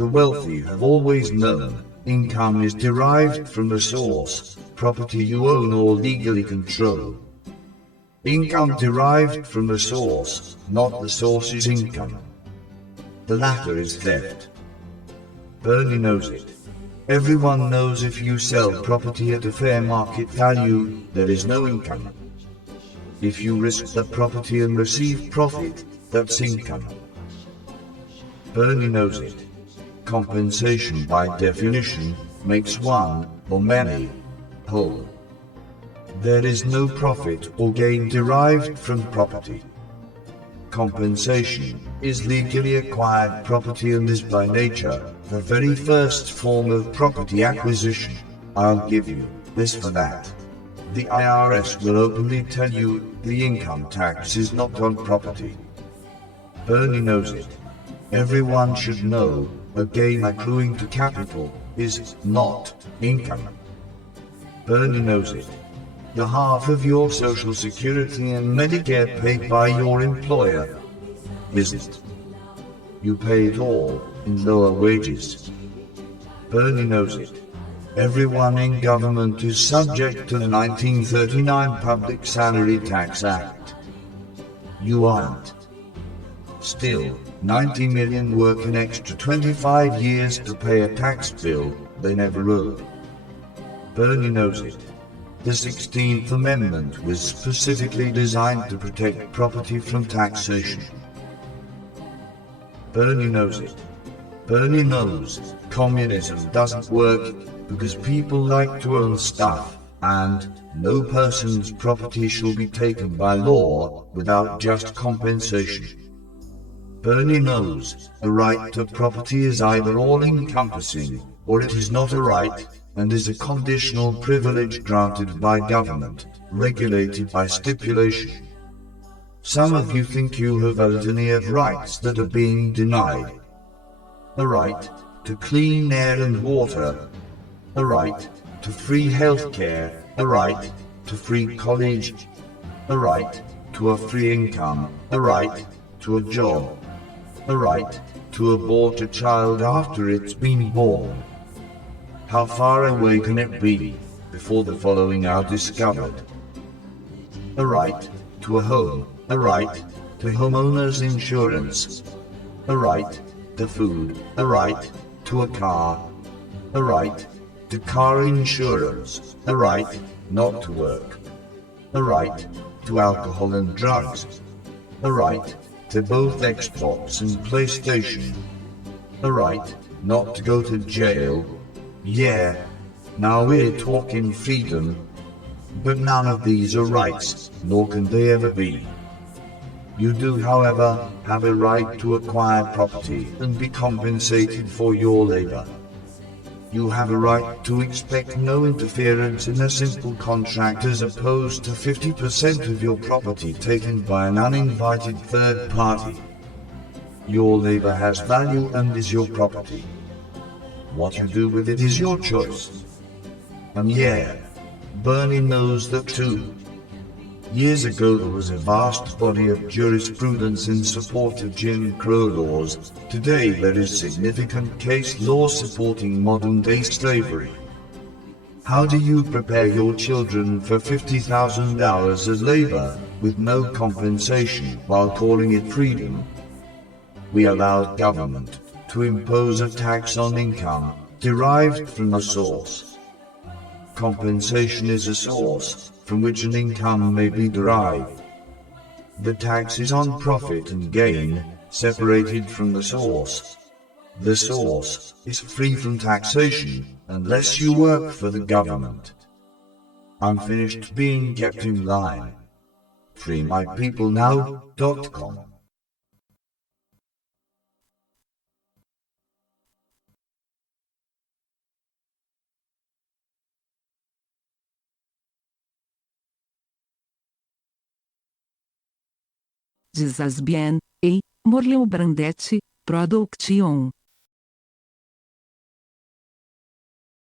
The wealthy have always known income is derived from the source, property you own or legally control. Income derived from the source, not the source's income. The latter is theft. Bernie knows it. Everyone knows if you sell property at a fair market value, there is no income. If you risk the property and receive profit, that's income. Bernie knows it. Compensation by definition makes one, or many, whole. There is no profit or gain derived from property. Compensation is legally acquired property and is by nature the very first form of property acquisition. I'll give you this for that. The IRS will openly tell you the income tax is not on property. Bernie knows it. Everyone should know a gain accruing to capital is not income. Bernie knows it. The half of your Social Security and Medicare paid by your employer isn't. You pay it all in lower wages. Bernie knows it. Everyone in government is subject to the 1939 Public Salary Tax Act. You aren't. Still, 90 million work an extra 25 years to pay a tax bill they never owed. Bernie knows it. The 16th Amendment was specifically designed to protect property from taxation. Bernie knows it. Bernie knows communism doesn't work because people like to own stuff, and no person's property shall be taken by law without just compensation. Bernie knows a right to property is either all-encompassing, or it is not a right, and is a conditional privilege granted by government, regulated by stipulation. Some of you think you have a litany of rights that are being denied. A right to clean air and water, a right to free health care, a right to free college, a right to a free income, a right to a job, a right to abort a child after it's been born. How far away can it be before the following are discovered? A right to a home, a right to homeowners insurance, a right to food, a right to a car, a right to car insurance, a right not to work, a right to alcohol and drugs, a right to both Xbox and PlayStation, a right not to go to jail. Yeah, now we're talking freedom, but none of these are rights, nor can they ever be. You do, however, have a right to acquire property and be compensated for your labor. You have a right to expect no interference in a simple contract as opposed to 50% of your property taken by an uninvited third party. Your labor has value and is your property. What you do with it is your choice. And yeah, Bernie knows that too. Years ago there was a vast body of jurisprudence in support of Jim Crow laws. Today there is significant case law supporting modern-day slavery. How do you prepare your children for 50,000 hours of labor with no compensation while calling it freedom? We allowed government to impose a tax on income derived from a source. Compensation is a source from which an income may be derived. The tax is on profit and gain, separated from the source. The source is free from taxation unless you work for the government. I'm finished being kept in line. FreeMyPeopleNow.com. Desas bien, e Morleu Brandetti, Production.